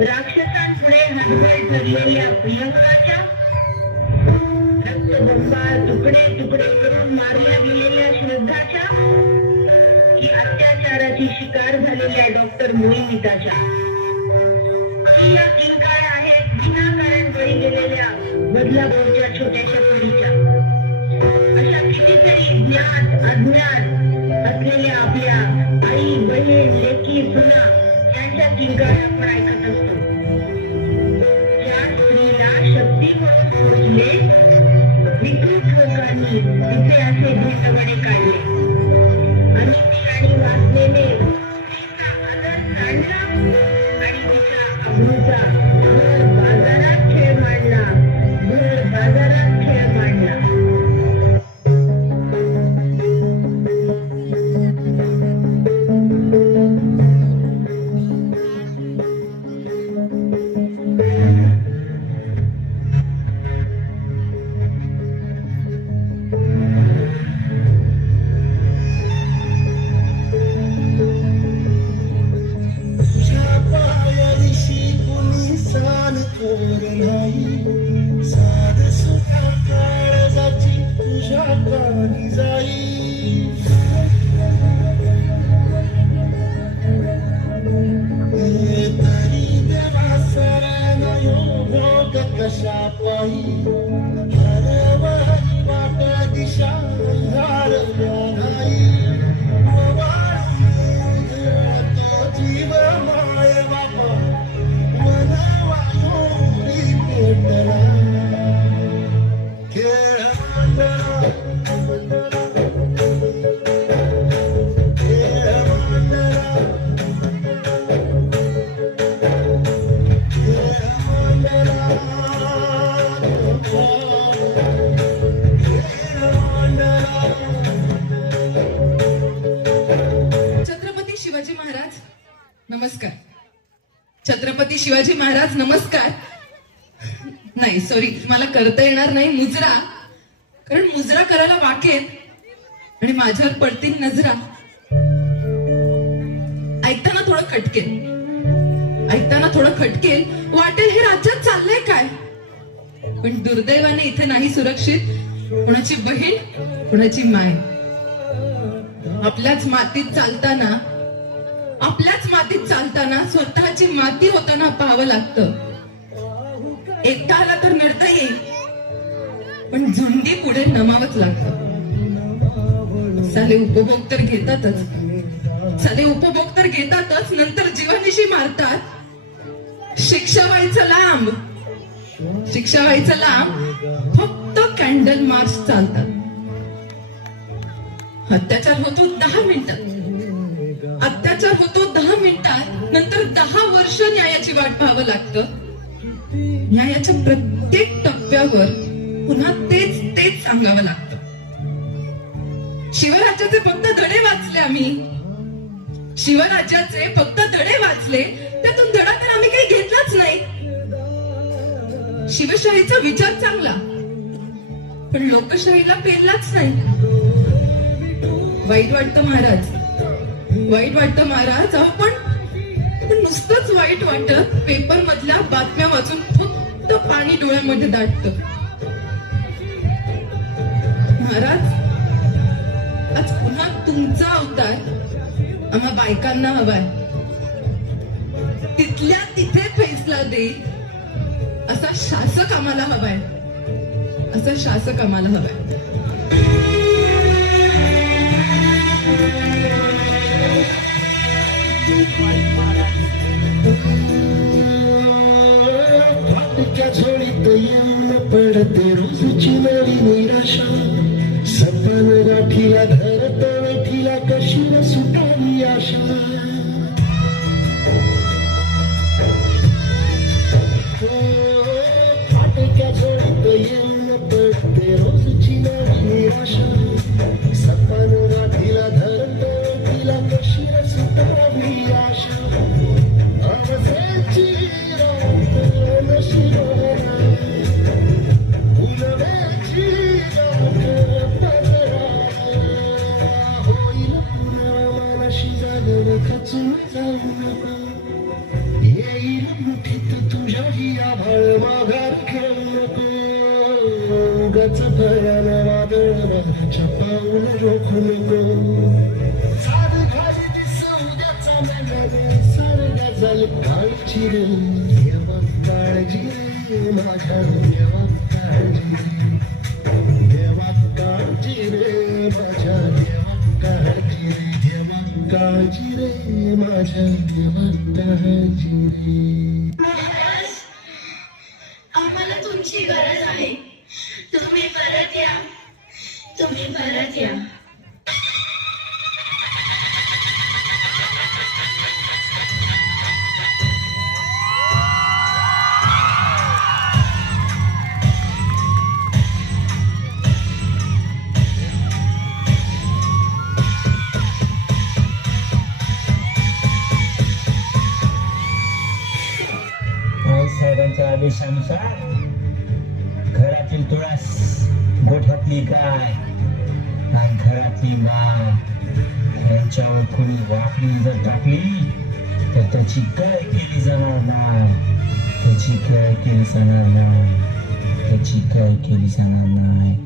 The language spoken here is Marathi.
राक्षसांपुढे हातभार ठरलेल्या प्रियंकाच्या, रक्तबंबा तुकडे तुकडे करून मारल्या गेलेल्या श्रद्धाच्या, की अत्याचाराची शिकार झालेल्या डॉक्टर मोहिनीताच्या, या किंकाळ आहेत विनाकारण बळी गेलेल्या बदलापूरच्या छोट्याशा पिढीच्या. अशा कितीतरी ज्ञात अज्ञात असलेल्या आपल्या आई बहीण लेकी सुना यांच्या किंकाळ आपण ऐकत असतो. ज्या स्त्रीला शक्ती म्हणून पूजले, विकृत लोकांनी तिचे असे भेटवडे काढले. अनिती आणि वासनेने तिचा आदर जाणला आणि तिच्या अब्रूचा भर बाजारात खेळ मांडला, भर बाजारात खेळ मांडला. नमस्कार. छत्रपती शिवाजी महाराज नमस्कार. नाही सॉरी, मला करता येणार नाही मुजरा, कारण मुजरा करायला वाकेल आणि माझ्यावर पडतील नजरा. ऐकताना थोडं खटकेल, वाटेल हे राज्यात चाललंय काय. पण दुर्दैवाने इथे नाही सुरक्षित कुणाची बहीण कुणाची माय. आपल्याच मातीत चालताना स्वतःची माती होताना पाहावं लागतं. एकटा आला तर नडता येईल, पण झुंडी पुढे नमावंच लागतं. साले उपभोग तर घेतातच, नंतर जीवानिशी मारतात. शिक्षा व्हायचं लांब फक्त कॅन्डल मार्च चालतात. अत्याचार होतो 10 मिनिटात, नंतर 10 वर्ष न्यायाची वाट पाहावं लागतं. न्यायाच्या प्रत्येक टप्प्यावर पुन्हा तेच सांगावं लागतं. शिवराज्याचे फक्त धडे वाचले, त्यातून धडा तर आम्ही काही घेतलाच नाही. शिवशाहीचा विचार चांगला, पण लोकशाहीला पेरलाच नाही. वाईट वाटतं महाराज, पण नुसतंच वाईट वाटत पेपर मधल्या बातम्या वाचून फक्त पाणी डोळ्यामध्ये दाटतं. महाराज, आज पुन्हा तुमचा अवतार आम्हा बायकांना हवाय. तिथल्या तिथे फैसला देईल असा शासक आम्हाला हवाय. फाटक्या झोळीत येऊन पडते रोजची नवी निराशा. सपन गाठीला धरत वेठीला कशी न सुटावी आशा. फाटक्या झोळीत येऊन पडते रोजची नवी निराशा. सपन गाठीला धरत वेठीला कशी न सुटावी आशा. होईल पुन्हा मनाशी जागर खचून की आभाळ माघार घेऊ नको उगाच भयानं वादळ वाऱ्याच्या पाऊल रोखू नको साध घाली दिसू उद्याचा मेघाने सारगा झाली काळजी रे देवा काळजी रे माझ्या देवा काळजी रे देवा काळजी रे माझ्या देवा काळजी रे देवा काळजी रे माझ्या देवा काळजी रे आम्हाला तुमची गरज आहे तुम्ही परत या तुम्ही परत या साहेबांच्या आदेशानुसार घरातील तुळस गोठ्यातली गाय आणि घरातली माय यांच्यावर कोणी वाकडी जर टाकली तर त्याची काय केली जाणार नाही त्याची काय केली जाणार नाही त्याची काय केली जाणार नाही